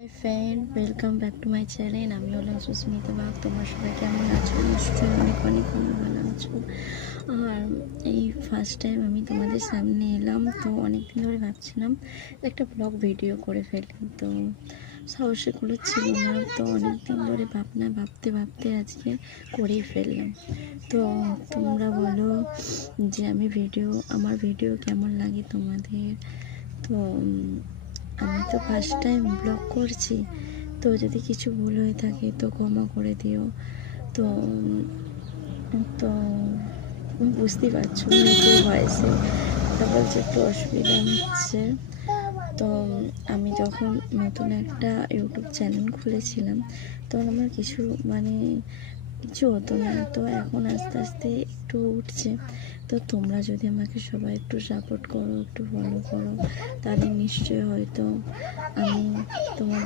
Hi friend, welcome back to my channel. আমি হলাম Susmita bug. তোমার সবাই কেমন আছো? নিশ্চয়ই অনেক অনেক অনেক ভালো আছো। আর এই ফার্স্ট টাইম আমি তোমাদের সামনে এলাম, তো অনেকদিন ধরে ভাবছিলাম একটা ব্লগ ভিডিও করে ফেলি, তো সাহসগুলো ছিল না। তো অনেকদিন ধরে ভাবতে ভাবতে আজকে করেই ফেললাম। তো তোমরা বলো যে আমার ভিডিও কেমন লাগে তোমাদের। তো আমি তো ফার্স্ট টাইম ব্লগ করছি, তো যদি কিছু ভুল হয়ে থাকে তো ক্ষমা করে দিও। তো তো বুঝতেই পারছো নিজের ভয়েসে কথা বলতে একটু অসুবিধা হচ্ছে। তো আমি যখন নতুন একটা ইউটিউব চ্যানেল খুলেছিলাম তখন আমার কিছু হতো না, তো এখন আস্তে আস্তে একটু উঠছে। তো তোমরা যদি আমাকে সবাই একটু সাপোর্ট করো, একটু ফলো করো, তাহলে নিশ্চয়ই হয়তো আমি তোমার